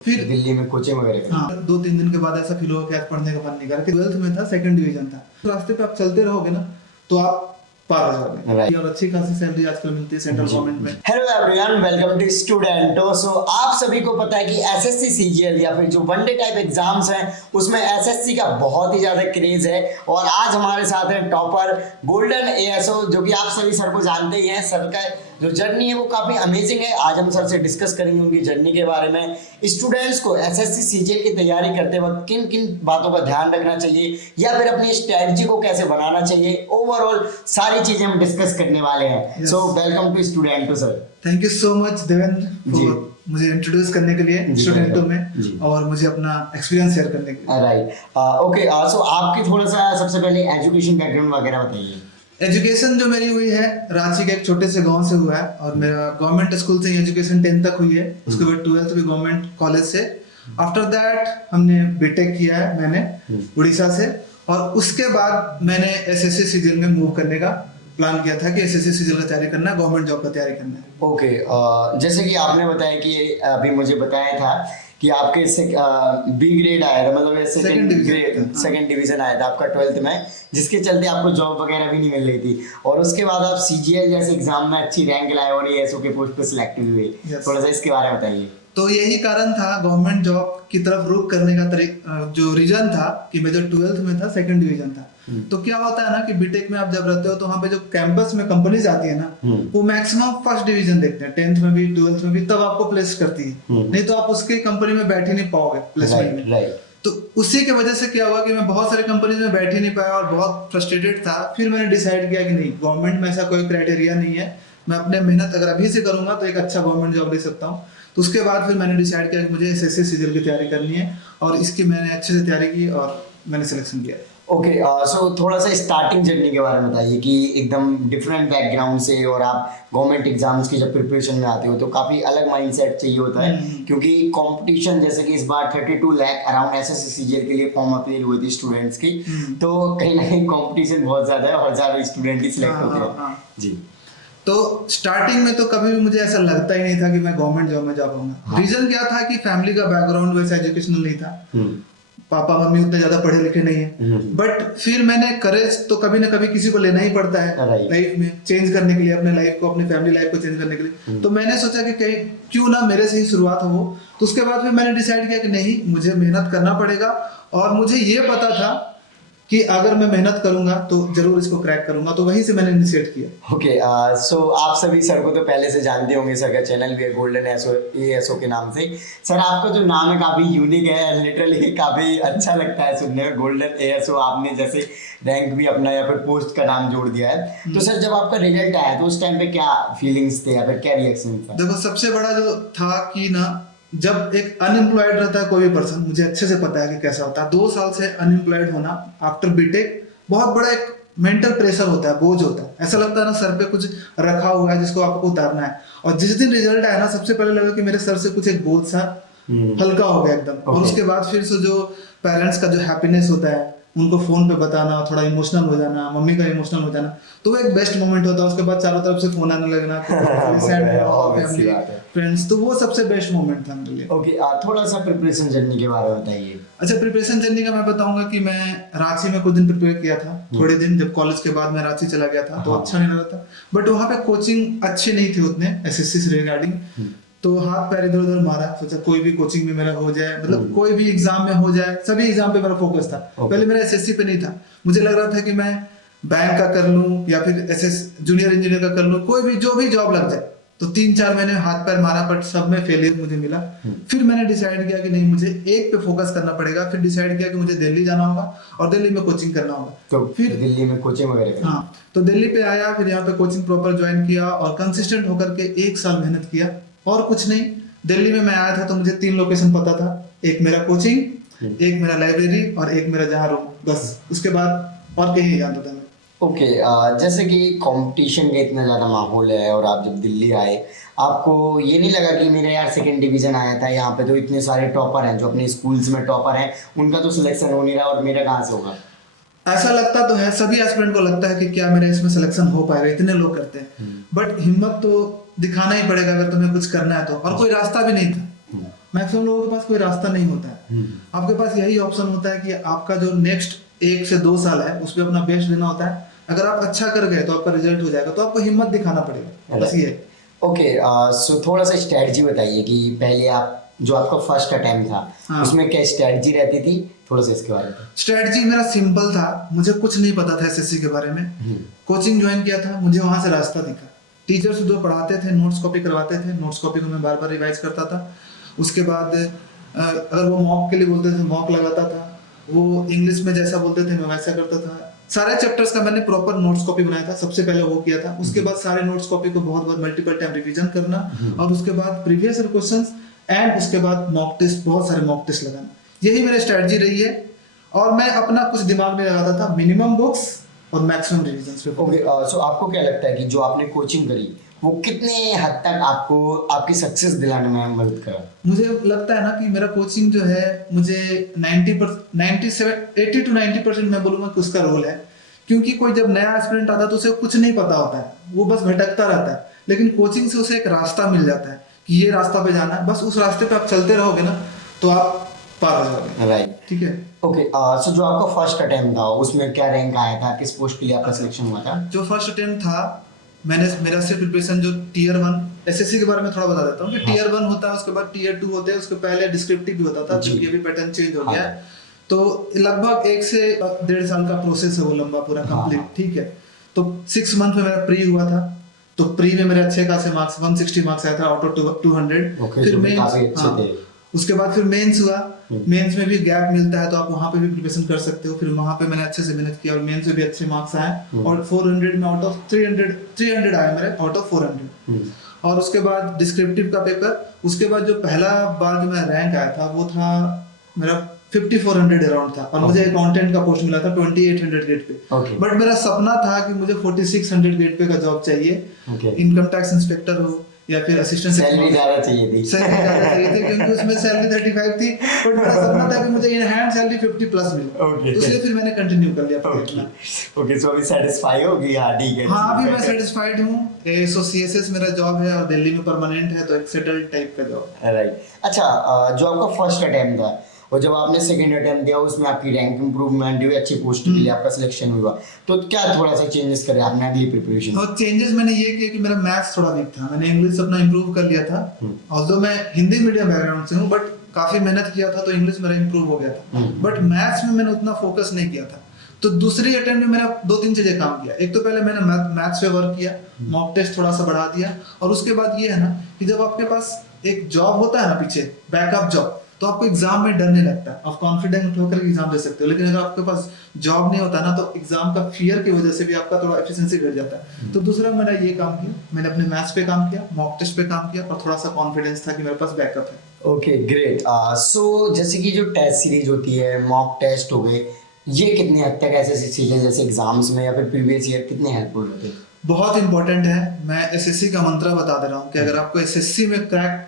फिर दिल्ली में कोचिंग वगैरह हाँ 2-3 दिन के बाद ऐसा फील हुआ कि आज पढ़ने का मन नहीं कर रहा। 12th में था, सेकंड डिवीजन था। रास्ते पे आप चलते रहोगे ना तो आप पार हो जाओगे। Right. और अच्छी खासी सैलरी आजकल मिलती है सेंट्रल गवर्नमेंट में। Hello everyone, welcome to Studento. So आप सभी को पता है कि एसएससी सीजीएल या फिर जो वनडे टाइप एग्जाम्स हैं उसमें एसएससी का बहुत ही ज्यादा क्रेज है। और आज हमारे साथ है टॉपर गोल्डन एएसओ, जो कि आप सभी सर को जानते ही हैं। सर का जो जर्नी है वो काफी अमेजिंग है। आज हम सर से डिस्कस करेंगे उनकी जर्नी के बारे में। स्टूडेंट्स को एसएससी सीजीएल की तैयारी करते वक्त किन किन बातों का ध्यान रखना चाहिए या फिर अपनी स्ट्रेटजी को कैसे बनाना चाहिए, ओवरऑल सारी चीजें हम डिस्कस करने वाले हैं। So welcome to Studento sir. Thank you so much Devendra for मुझे इंट्रोड्यूस करने के लिए स्टूडेंटो में और मुझे अपना एक्सपीरियंस शेयर करने के लिए। Right, okay. सो आपकी थोड़ा सा सबसे पहले एजुकेशन बैकग्राउंड वगैरह बताइए। एजुकेशन जो मेरी हुई है रांची के एक छोटे से गांव से हुआ है और मेरा गवर्नमेंट स्कूल से ही एजुकेशन 10th तक हुई है। उसके बाद 12th भी गवर्नमेंट कॉलेज से। आफ्टर दैट हमने बीटेक किया है मैंने उड़ीसा से। और उसके बाद मैंने एसएससी सीजीएल में मूव करने का प्लान किया था कि एसएससी सीजीएल का तैयारी करना है, गवर्नमेंट जॉब का तैयारी करना है। ओके, जैसे कि आपने बताया कि अभी मुझे बताया था कि आपके से बी ग्रेड आया था, मतलब सेकंड डिवीजन आया था आपका 12th में, जिसके चलते आपको जॉब वगैरह भी नहीं मिल रही थी। और उसके बाद आप सीजीएल जैसे एग्जाम में अच्छी रैंक लाए और एएसओ के पोस्ट पे सिलेक्ट हुए। थोड़ा सा इसके बारे में बताइए। तो यही कारण था गवर्नमेंट जॉब की तरफ रुख करने का जो रीजन था कि मैं जो 12th में था, सेकंड डिवीजन था। तो क्या होता है ना कि बीटेक में आप जब रहते हो तो वहाँ पे जो कैंपस में कंपनीज आती है ना वो मैक्सिमम फर्स्ट डिवीजन देखते हैं, 10th में भी 12th में भी, तब आपको प्लेस करती है। नहीं तो आप उसके कंपनी में बैठ ही नहीं पाओगे प्लेसमेंट में। तो उसी के वजह से क्या हुआ कि मैं बहुत सारे कंपनीज में बैठ ही नहीं पाया और बहुत फ्रस्ट्रेटेड था। फिर मैंने डिसाइड किया कि नहीं, गवर्नमेंट में ऐसा कोई क्राइटेरिया नहीं है, मैं अपने मेहनत अगर अभी से करूंगा तो एक अच्छा गवर्नमेंट जॉब ले सकता हूँ। तो उसके बाद फिर मैंने डिसाइड किया कि मुझे एसएससी सीजीएल की तैयारी करनी है और इसकी मैंने अच्छे से तैयारी की और मैंने सिलेक्शन किया। ओके, सो थोड़ा सा स्टार्टिंग जर्नी के बारे में बताइए कि एकदम डिफरेंट बैकग्राउंड से और आप गवर्नमेंट एग्जाम्स की जब प्रिपरेशन में आते हो तो काफ़ी अलग माइंडसेट चाहिए होता है, क्योंकि कंपटीशन जैसे कि इस बार 32 लाख अराउंड एसएससी सीजीएल के लिए फॉर्म अपील हुई थी स्टूडेंट्स की। तो कहीं ना कहीं कॉम्पिटिशन बहुत ज़्यादा है और ज़्यादा स्टूडेंट ही सिलेक्ट होते हैं जी। तो स्टार्टिंग में तो कभी भी मुझे ऐसा लगता ही नहीं था कि मैं गवर्नमेंट जॉब में जा पाऊंगा। रीजन क्या था कि फैमिली का बैकग्राउंड वैसा एजुकेशनल नहीं था। पापा मम्मी उतने ज्यादा पढ़े लिखे नहीं है। बट फिर मैंने करेज तो कभी ना कभी किसी को लेना ही पड़ता है लाइफ में, चेंज करने के लिए, अपने लाइफ को, अपनी फैमिली लाइफ को चेंज करने के लिए। तो मैंने सोचा कि कहीं क्यों ना मेरे से ही शुरुआत हो। तो उसके बाद फिर मैंने डिसाइड किया कि नहीं, मुझे मेहनत करना पड़ेगा। और मुझे ये पता था कि अगर मैं मेहनत करूंगा तो जरूर इसको क्रैक करूंगा। तो वहीं से मैंने इनिशिएट किया। ओके, सो आप सभी सर को तो पहले से जानते होंगे। सर का चैनल भी है गोल्डन एएसओ के नाम से। सर आपका जो नाम है काफ़ी यूनिक है, लिटरली काफ़ी अच्छा लगता है सुनने में। गोल्डन एएसओ, आपने जैसे रैंक भी अपना या फिर पोस्ट का नाम जोड़ दिया है। तो सर जब आपका रिजल्ट आया तो उस टाइम पे क्या फीलिंग्स थे या फिर क्या रिएक्शन था? देखो, सबसे बड़ा जो था कि ना, जब एक अनएम्प्लॉयड रहता है कोई भी पर्सन, मुझे अच्छे से पता है कि कैसा होता है। 2 साल से अनएम्प्लॉयड होना आफ्टर बीटेक बहुत बड़ा एक मेंटल प्रेशर होता है, बोझ होता है। ऐसा लगता है ना सर पे कुछ रखा हुआ है जिसको आपको उतारना है। और जिस दिन रिजल्ट आया ना, सबसे पहले लगा कि मेरे सर से कुछ एक बोझ सा हल्का हो गया एकदम। और उसके बाद फिर से जो पेरेंट्स का जो हैप्पीनेस होता है, उनको फोन पे बताना, थोड़ा इमोशनल हो जाना, मम्मी का इमोशनल हो जाना, तो वो एक बेस्ट मोमेंट होता है। उसके बाद चारों तरफ से फोन आने लगना, फैमिली फ्रेंड्स, तो वो सबसे बेस्ट मोमेंट था मेरे लिए। ओके, थोड़ा सा प्रिपरेशन जर्नी के बारे में बताइए। अच्छा, प्रिपरेशन जर्नी का मैं बताऊंगा कि मैं रांची में कुछ दिन प्रिपेयर किया था। थोड़े दिन जब कॉलेज के बाद मैं रांची चला गया था तो अच्छा नहीं लगा था। बट वहाँ पे कोचिंग अच्छे नहीं थे उतने एसएससी से रिगार्डिंग। तो हाथ पैर इधर उधर मारा, सोचा कोई भी कोचिंग में मेरा हो जाए, मतलब कोई भी एग्जाम में हो जाए। सभी एग्जाम पे मेरा फोकस था। पहले मेरा एसएससी पे नहीं था। मुझे लग रहा था कि मैं बैंक का कर लूं या फिर जूनियर इंजीनियर का कर लूं, कोई भी जो भी जॉब लग जाए। तो 3-4 महीने हाथ पैर मारा, बट सब में फेलियर मुझे मिला। फिर मैंने डिसाइड किया कि नहीं, मुझे एक पे फोकस करना पड़ेगा। फिर डिसाइड किया कि मुझे दिल्ली जाना होगा और दिल्ली में कोचिंग करना होगा। तो फिर दिल्ली में कोचिंग वगैरह? हाँ, तो दिल्ली पे आया, फिर यहाँ पे कोचिंग प्रॉपर ज्वाइन किया और कंसिस्टेंट होकर के 1 साल मेहनत किया और कुछ नहीं। दिल्ली में मैं आया था तो मुझे 3 लोकेशन पता था, एक मेरा कोचिंग, एक मेरा लाइब्रेरी और एक मेरा जहाँ रूम, बस। उसके बाद और कहीं नहीं जानता था मैं। ओके, जैसे कि कंपटीशन का इतना ज़्यादा माहौल है और आप जब दिल्ली आए, आपको ये नहीं लगा कि मेरा यार सेकंड डिवीजन आया था, यहाँ पे तो इतने सारे टॉपर हैं जो अपने स्कूल्स में टॉपर हैं, उनका तो सिलेक्शन हो नहीं रहा और मेरा कहाँ से होगा? ऐसा लगता तो है, सभी एस्पिरेंट को लगता है कि क्या मेरा इसमें सिलेक्शन हो पाएगा, इतने लोग करते हैं। बट हिम्मत तो दिखाना ही पड़ेगा अगर तुम्हें कुछ करना है तो। और कोई रास्ता भी नहीं था। मैक्सिमम लोगों के पास कोई रास्ता नहीं होता है। आपके पास यही ऑप्शन होता है कि आपका जो नेक्स्ट 1 से 2 साल है उस पर अपना बेस्ट देना होता है। अगर आप अच्छा कर गए तो आपका रिजल्ट हो जाएगा, तो आपको हिम्मत दिखाना पड़ेगा, बस ये। ओके, सो थोड़ा सा स्ट्रेटजी बताइए कि पहले आप जो आपका फर्स्ट अटेम्प्ट था हाँ। उसमें क्या स्ट्रेटजी रहती थी, थोड़ा सा इसके बारे में। स्ट्रेटजी मेरा सिंपल था, मुझे कुछ नहीं पता था एसएससी के बारे में। कोचिंग ज्वाइन किया था, मुझे वहां से रास्ता दिखा। टीचर्स जो पढ़ाते थे नोट्स कॉपी करवाते थे, नोट्स कॉपी को मैं बार बार रिवाइज करता था। उसके बाद अगर वो मॉक के लिए बोलते थे मॉक लगाता था, वो इंग्लिश में जैसा बोलते थे मैं वैसा करता था। सारे चैप्टर्स का मैंने प्रॉपर नोट्स कॉपी बनाया था, सबसे पहले वो किया था। उसके बाद सारे नोट्स कॉपी को बहुत बहुत मल्टीपल टाइम रिवीजन करना, और उसके बाद प्रीवियस ईयर क्वेश्चंस एंड उसके बाद मॉक टेस्ट, बहुत सारे मॉक टेस्ट लगाना। यही मेरी स्ट्रेटजी रही है, और मैं अपना कुछ दिमाग में लगाता था, मिनिमम बुक्स और मैक्सिमम रिवीजन पे। ओके, सो आपको क्या लगता है कि जो आपने कोचिंग करी वो कितने हद तक आपको आपकी सक्सेस दिलाने में मदद करा? मुझे लगता है ना कि मेरा कोचिंग जो है, मुझे 80 to 90% मैं बोलूँगा कि उसका रोल है। क्योंकि कोई जब नया एस्पिरेंट आता है तो उसे कुछ नहीं पता होता है, वो बस भटकता रहता है। लेकिन कोचिंग से उसे एक रास्ता मिल जाता है कि ये रास्ता पे जाना है, बस उस रास्ते पे आप चलते रहोगे ना तो आप पार हो जाओगे। राइट, ठीक है। ओके, सो जो आपका फर्स्ट अटेम्प्ट था उसमें क्या रैंक आया था, किस पोस्ट के लिए आपका सिलेक्शन हुआ था? जो फर्स्ट अटेम्प्ट था, मेरा सिर्फ प्रिपरेशन जो टीयर 1 एसएससी के बारे में थोड़ा बता देता हूँ कि टीयर 1 होता है, उसके बाद टीयर 2 होते हैं, उसके पहले डिस्क्रिप्टिव भी होता था, क्योंकि अभी पैटर्न चेंज हो गया है। तो लगभग 1 से 1.5 साल का प्रोसेस है वो लंबा पूरा कंप्लीट। ठीक है। तो 6 मंथ में मेरा प्री हुआ था, तो प्री में मेरे अच्छे खासे मार्क्स 160 मार्क्स आया था आउट ऑफ 200। फिर मेंस, उसके बाद फिर मेंस हुआ। मेंस में भी गैप मिलता है तो आप वहां पे भी प्रिपरेशन कर सकते हो। फिर वहां पे मैंने अच्छे से मेहनत किया और मेंस में भी अच्छे मार्क्स आए, और 400 में आउट ऑफ 300 आए मेरे आउट ऑफ 400। और उसके बाद डिस्क्रिप्टिव का पेपर, उसके बाद जो पहला बार जो मेरा रैंक आया था वो था मेरा 5400 अराउंड था, और मुझे अकाउंटेंट का पोस्ट मिला था 2800 गेट पे। बट मेरा सपना था कि मुझे 4600 गेट पे का जॉब चाहिए, इनकम टैक्स इंस्पेक्टर हो या फिर असिस्टेंट। सैलरी ज्यादा चाहिए थी, क्योंकि उसमें सैलरी 35 थी, बट मेरा सपना था कि मुझे इन हैंड सैलरी 50 प्लस मिले। इसलिए फिर मैंने कंटिन्यू कर लिया। ओके, सो अभी सेटिस्फाई हो गई? हाँ, ठीक है। हाँ, अभी मैं सेटिस्फाइड हूँ। एसोसीएसएस मेरा जॉब है और दिल्ली में परमानेंट है, तो एक सेटल्ड टाइप का जॉब। राइट, अच्छा, जो आपका फर्स्ट अटेम्प्ट था और जब आपने सेकंड अटेम्प्ट दिया उसमें आपकी रैंक इंप्रूवमेंट हुई, अच्छी पोस्ट के लिए आपका सिलेक्शन हुआ, तो क्या थोड़ा सा चेंजेस करे आपने अगली प्रिपरेशन? और चेंजेस मैंने ये किया कि मेरा मैथ्स थोड़ा वीक था, मैंने इंग्लिश अपना इंप्रूव कर लिया था। ऑल्दो मैं हिंदी मीडियम बैकग्राउंड से हूँ, बट काफी मेहनत किया था तो इंग्लिश मेरा इंप्रूव हो गया था। बट मैथ्स में मैंने उतना फोकस नहीं किया था। तो दूसरी अटेम्प्ट में मैंने 2-3 चीजें काम किया। एक तो पहले मैंने मैथ्स पे वर्क किया, मॉक टेस्ट थोड़ा सा बढ़ा दिया, और उसके बाद ये है ना कि जब आपके पास एक जॉब होता है ना पीछे, बैकअप जॉब, तो आपको एग्जाम में डर नहीं लगता, आप कॉन्फिडेंट होकर एग्जाम दे सकते हो। लेकिन अगर आपके पास जॉब नहीं होता ना तो एग्जाम का फियर की वजह से भी आपका थोड़ा एफिशिएंसी घट जाता है। तो दूसरा मेरा ये काम किया, मैंने अपने मैथ्स पे काम किया, मॉक टेस्ट पे काम किया, और थोड़ा सा कॉन्फिडेंस था कि मेरे पास बैकअप है। Okay, great. सो जैसे कि जो टेस्ट सीरीज होती है, मॉक टेस्ट हो गए, ये कितने हद तक ऐसे चीजें जैसे एग्जाम्स में या फिर प्रीवियस ईयर कितने हेल्पफुल होते हैं? बहुत इंपॉर्टेंट है। मैं एसएससी का मंत्र बता दे रहा हूँ कि अगर आपको एसएससी में क्रैक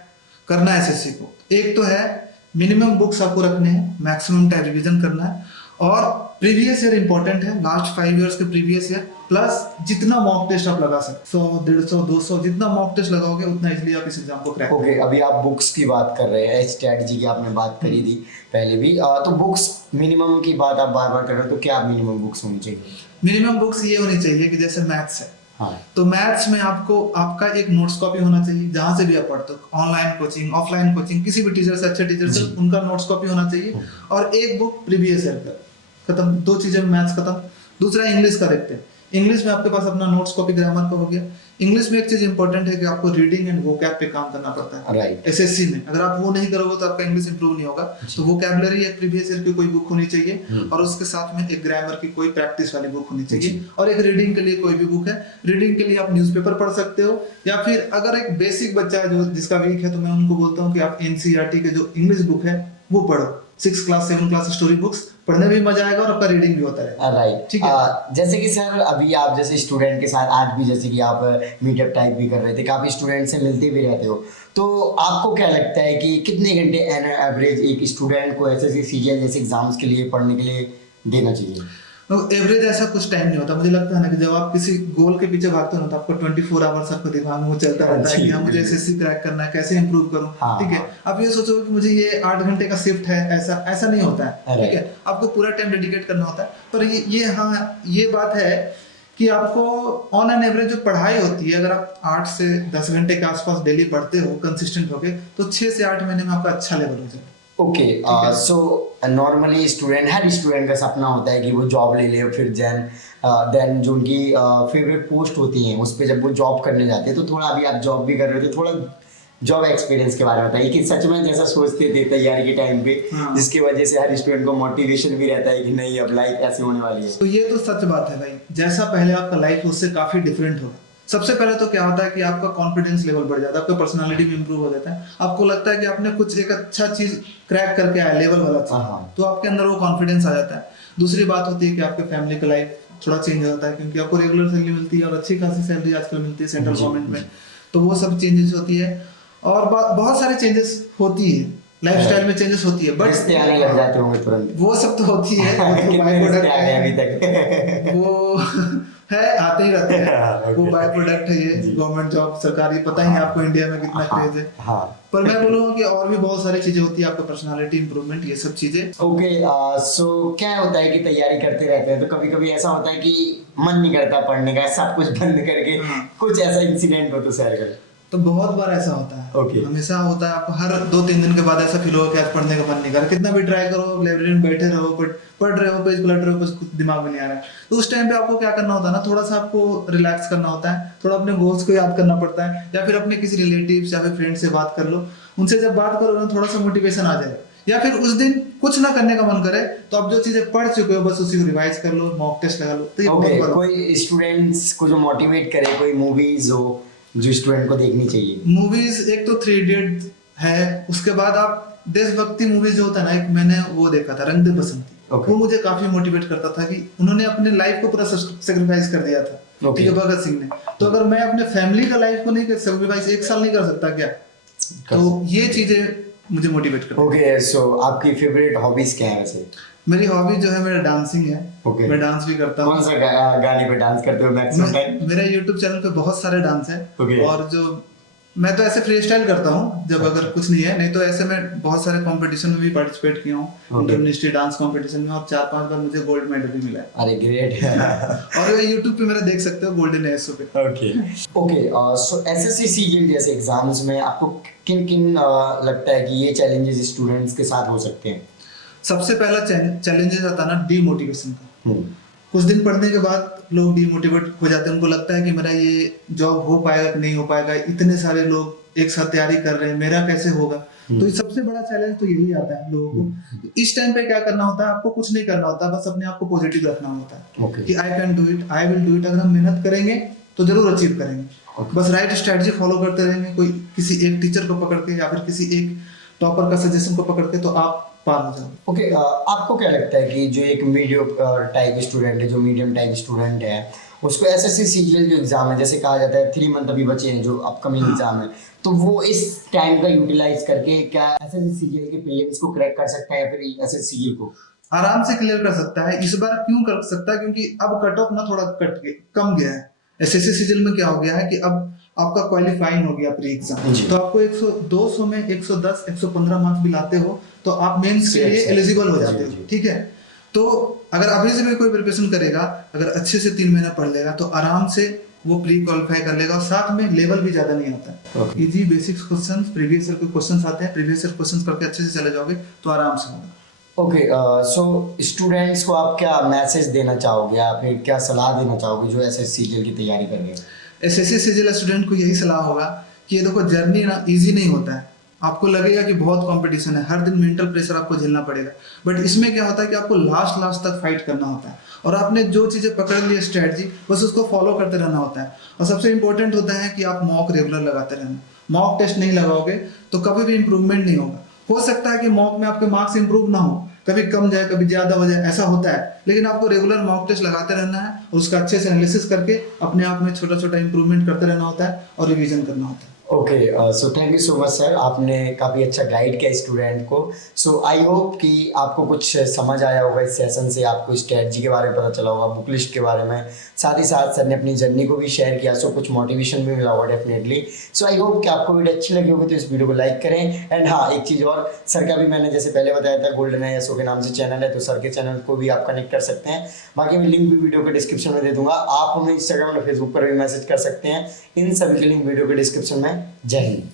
करना है एसएससी को, एक तो है मिनिमम बुक्स आपको रखने हैं, मैक्सिमम टाइम रिवीजन करना है, और प्रीवियस ईयर इंपॉर्टेंट है, लास्ट 5 इयर्स के प्रीवियस ईयर, प्लस जितना मॉक टेस्ट आप लगा सकते, 100, 150, 200, जितना मॉक टेस्ट लगाओगे उतना इजीली आप इस एग्जाम को क्रैक करोगे। अभी आप बुक्स की बात कर रहे हैं, स्ट्रेटजी की आपने बात करी थी पहले भी, तो बुक्स मिनिमम की बात आप बार बार कर रहे हो, तो क्या मिनिमम बुक्स होनी चाहिए? मिनिमम बुक्स ये होनी चाहिए कि जैसे मैथ्स है, हाँ, तो मैथ्स में आपको आपका एक नोट्स कॉपी होना चाहिए, जहां से भी आप पढ़ते हो, ऑनलाइन कोचिंग, ऑफलाइन कोचिंग, किसी भी टीचर से, अच्छे टीचर से, उनका नोट्स कॉपी होना चाहिए, और एक बुक प्रीवियस ईयर का। खत्म, 2 चीजें मैथ्स खत्म। दूसरा इंग्लिश का देखते हैं। इंग्लिश में आपके पास अपना नोट्स कॉपी ग्रामर का हो गया। इंग्लिश में एक चीज इंपॉर्टेंट है कि आपको रीडिंग एंड वोकैब पे काम करना पड़ता है। राइट, एसएससी में अगर आप वो नहीं करोगे तो आपका इंग्लिश इंप्रूव नहीं होगा। तो वोकैबुलरी एक प्रीवियस ईयर की कोई बुक होनी चाहिए, और उसके साथ में एक ग्रामर की कोई प्रैक्टिस वाली बुक होनी चाहिए, और एक रीडिंग के लिए कोई भी बुक है। रीडिंग के लिए आप न्यूज़पेपर पढ़ सकते हो, या फिर अगर एक बेसिक बच्चा है जो जिसका वीक है, तो मैं उनको बोलता हूँ कि आप एनसीईआरटी के जो इंग्लिश बुक है वो पढ़ो। 6 क्लास 7 क्लास स्टोरी बुक्स पढ़ने में भी मजा आएगा और आपका रीडिंग भी होता है। राइट, ठीक है। जैसे कि सर अभी आप जैसे स्टूडेंट के साथ आज भी जैसे कि आप मीटअप टाइप भी कर रहे थे, काफ़ी स्टूडेंट से मिलते भी रहते हो, तो आपको क्या लगता है कि कितने घंटे एवरेज एक स्टूडेंट को एसएससी सीजीएल जैसे एग्जाम्स के लिए पढ़ने के लिए देना चाहिए? तो एवरेज ऐसा कुछ टाइम नहीं होता। मुझे लगता है ना कि जब आप किसी गोल के पीछे भागते हो ना, तो आपको 24 आवर्स आपको दिमाग में वो चलता रहता है कि हाँ मुझे एसएससी क्रैक करना है, कैसे इंप्रूव करूँ। हाँ, ठीक है, आप ये सोचो कि मुझे ये 8 घंटे का शिफ्ट है, ऐसा ऐसा नहीं होता है। ठीक है, आपको पूरा टाइम डेडिकेट करना होता है। पर ये हाँ ये बात है कि आपको ऑन एन एवरेज जो पढ़ाई होती है, अगर आप 8 से 10 घंटे के आसपास डेली पढ़ते हो कंसिस्टेंट होके, तो 6 से 8 महीने में आपका अच्छा लेवल हो जाए। ओके, सो नॉर्मली स्टूडेंट, हर स्टूडेंट का सपना होता है कि वो जॉब ले ले, फिर देन जो उनकी फेवरेट पोस्ट होती हैं उस पर जब वो जॉब करने जाते हैं, तो थोड़ा अभी आप जॉब भी कर रहे हो तो थोड़ा जॉब एक्सपीरियंस के बारे में बताइए कि सच में जैसा सोचते थे तैयारी के टाइम पे, हाँ। जिसकी वजह से हर स्टूडेंट को मोटिवेशन भी रहता है कि नहीं अब लाइफ ऐसी होने वाली है। तो ये तो सच बात है भाई, जैसा पहले आपका लाइफ उससे काफी डिफरेंट होगा। सबसे पहले तो क्या होता है कि आपका कॉन्फिडेंस लेवल बढ़ जाता है, आपका पर्सनालिटी भी इंप्रूव हो जाता है। आपको लगता है कि आपने कुछ एक अच्छा चीज क्रैक करके आया, लेवल वाला हाँ। चीज, तो आपके अंदर वो कॉन्फिडेंस आ जाता है। दूसरी बात होती है कि आपके फैमिली का लाइफ थोड़ा चेंज हो जाता है, क्योंकि आपको रेगुलर सैलरी मिलती है और अच्छी खासी सैलरी आजकल मिलती है सेंट्रल गवर्नमेंट में, तो वो सब चेंजेस होती है। और बहुत सारे चेंजेस होती है, लाइफस्टाइल में चेंजेस होती है, बट रिश्ते आने लग जाते होंगे तुरंत। वो सब तो होती है। कितने रिश्ते आ गए अभी तक? वो है, आते ही रहते हैं। वो बाय प्रोडक्ट है, ये गवर्नमेंट जॉब सरकारी, पता ही है आपको इंडिया में कितना क्रेज है। हाँ। पर मैं बोलूँगा कि और भी बहुत सारी चीजें होती है, आपका पर्सनालिटी इंप्रूवमेंट, ये सब चीजें। ओके, सो क्या होता है कि तैयारी करते रहते हैं तो कभी कभी ऐसा होता है कि मन नहीं करता पढ़ने का, सब कुछ बंद करके कुछ ऐसा इंसिडेंट हो तो शेयर करें। तो बहुत बार ऐसा होता है। Okay. हमेशा होता है, आपको हर 2-3 दिन के बाद ऐसा फील होगा कि आज पढ़ने का मन नहीं कर रहा। कितना भी ट्राई करो, लाइब्रेरी में बैठे रहो, बट पढ़ रहे हो, पेज पलट रहे हो, बस कुछ दिमाग में नहीं आ रहा है। तो उस टाइम पे आपको क्या करना होता है ना, थोड़ा सा आपको रिलैक्स करना होता है, थोड़ा अपने गोल्स को याद करना पड़ता है, या फिर अपने किसी रिलेटिव्स या फिर फ्रेंड से बात कर लो। उनसे जब बात करो ना, थोड़ा सा मोटिवेशन आ जाएगा। या फिर उस दिन कुछ ना करने का मन करे तो आप जो चीजें पढ़ चुके हो बस उसी को रिवाइज कर लो, मॉक टेस्ट लगा लो। तो ये ओके, बहुत कोई स्टूडेंट्स को जो मोटिवेट करे, कोई मूवीज हो जो स्टूडेंट को देखनी चाहिए। मूवीज, एक तो 3 इडियट है, उसके बाद आप देशभक्ति मूवीज जो होता है ना, एक मैंने वो देखा था रंग दे बसंती। वो मुझे काफी मोटिवेट करता था कि उन्होंने अपने लाइफ को पूरा सेक्रीफाइस कर दिया था। ठीक है, भगत सिंह ने। तो अगर मैं अपने फैमिली का लाइफ को नहीं कर सेक्रीफाइस 1 साल नहीं कर सकता क्या? तो ये चीजें मुझे मोटिवेट करती है। ओके, सो आपकी फेवरेट हॉबीज क्या है वैसे? मेरी हॉबी जो है, मेरा डांसिंग है। Okay. मैं डांस भी करता हूँ। कौन सा गाने पे डांस करते हो मैक्सिमम टाइम? मेरे YouTube चैनल पे बहुत सारे डांस है। Okay. और जो मैं तो ऐसे फ्री स्टाइल करता हूँ जब अगर कुछ नहीं है, नहीं तो ऐसे मैं बहुत सारे कंपटीशन में भी पार्टिसिपेट किया हूँ। इंटर मिनिस्ट्री डांस कंपटीशन में, और 4-5 बार मुझे गोल्ड मेडल भी मिला है। अरे ग्रेट। और YouTube पे मेरा देख सकते हो, गोल्डन एएसओ पे। ओके ओके, सो एसएससी सीजीएल जैसे एग्जाम्स में आपको किन किन लगता है कि ये चैलेंजेस स्टूडेंट्स के साथ हो सकते हैं? सबसे पहला चैलेंजेस आता है ना डीमोटिवेशन का। कुछ दिन पढ़ने के बाद लोग डीमोटिवेट हो जाते हैं, उनको लगता है कि मेरा ये जॉब हो पाएगा कि नहीं हो पाएगा, इतने सारे लोग एक साथ तैयारी कर रहे हैं, मेरा कैसे होगा। तो सबसे बड़ा चैलेंज तो यही आता है लोगों को। तो इस टाइम पे क्या करना होता है, आपको कुछ नहीं करना होता, बस अपने आप को पॉजिटिव रखना होता है कि I can do it, I will do it. अगर हम मेहनत करेंगे तो जरूर अचीव करेंगे। बस राइट स्ट्रेटजी फॉलो करते रहेंगे, कोई किसी एक टीचर को पकड़ के या फिर किसी एक टॉपर का सजेशन को पकड़ के, तो आप पार हो जाओगे। ओके, आपको क्या लगता है कि जो एक मीडियम टाइप स्टूडेंट है, जो मीडियम टाइप स्टूडेंट है, उसको एसएससी सीजीएल जो एग्जाम है, जैसे कहा जाता है 3 मंथ अभी बचे हैं जो अपकमिंग एग्जाम है, तो वो इस टाइम का यूटिलाइज करके क्या एसएससी सीजीएल के प्रीलिम्स को क्रैक कर सकता है या फिर एसएससी सीजीएल को आराम से क्लियर कर सकता है? इस बार क्यों कर सकता है? क्योंकि अब कट ऑफ ना थोड़ा कम गया है। एसएससी सीजीएल में क्या हो गया है कि अब आपका क्वालिफाइंग हो गया प्री एग्जाम, तो आपको 200 में 110 115 मार्क्स भी लाते हो तो आप मेंस के लिए एलिजिबल हो जाते हो। ठीक है, तो अगर अभी से भी कोई प्रिपरेशन करेगा, अगर अच्छे से 3 महीना पढ़ लेगा तो आराम से वो प्री क्वालिफाई कर लेगा। और साथ में लेवल भी ज्यादा नहीं आता है, easy basics questions, previous year के क्वेश्चंस आते हैं, प्रीवियस ईयर क्वेश्चंस करके अच्छे से चले जाओगे तो आराम से होगा। ओके, सो स्टूडेंट्स को आप क्या मैसेज देना चाहोगे या फिर क्या सलाह देना चाहोगे जो एसएससी सीजीएल की तैयारी कर रहे हैं? एसएससी सीजीएल स्टूडेंट को यही सलाह होगा कि ये देखो, जर्नी ना इजी नहीं होता है। आपको लगेगा कि बहुत कंपटीशन है, हर दिन मेंटल प्रेशर आपको झेलना पड़ेगा, बट इसमें क्या होता है कि आपको लास्ट तक फाइट करना होता है। और आपने जो चीज़ें पकड़ ली स्ट्रेटजी, बस उसको फॉलो करते रहना होता है। और सबसे इंपॉर्टेंट होता है कि आप मॉक रेगुलर लगाते रहना। मॉक टेस्ट नहीं लगाओगे तो कभी भी इंप्रूवमेंट नहीं होगा। हो सकता है कि मॉक में आपके मार्क्स इंप्रूव ना हो, कभी कम जाए कभी ज्यादा हो जाए, ऐसा होता है, लेकिन आपको रेगुलर मॉक टेस्ट लगाते रहना है और उसका अच्छे से एनालिसिस करके अपने आप में छोटा छोटा इंप्रूवमेंट करते रहना होता है और रिवीजन करना होता है। Okay, so thank you so much sir, आपने काफ़ी अच्छा गाइड किया स्टूडेंट को। सो आई होप कि आपको कुछ समझ आया होगा इस सेशन से, आपको स्ट्रेटजी के बारे में पता चला होगा, बुक लिस्ट के बारे में, साथ ही साथ सर ने अपनी जर्नी को भी शेयर किया, सो कुछ मोटिवेशन भी मिला होगा डेफिनेटली। सो आई होप कि आपको वीडियो अच्छी लगी होगी, तो इस वीडियो को लाइक करें। एंड हाँ, एक चीज़ और, सर का भी मैंने जैसे पहले बताया था गोल्डन ISO के नाम से चैनल है, तो सर के चैनल को भी आप कनेक्ट कर सकते हैं। बाकी मैं लिंक भी वीडियो के डिस्क्रिप्शन में दे दूंगा, आप हमें इंस्टाग्राम और फेसबुक पर भी मैसेज कर सकते हैं। इन सभी के लिंक वीडियो के डिस्क्रिप्शन में। जय हिंद।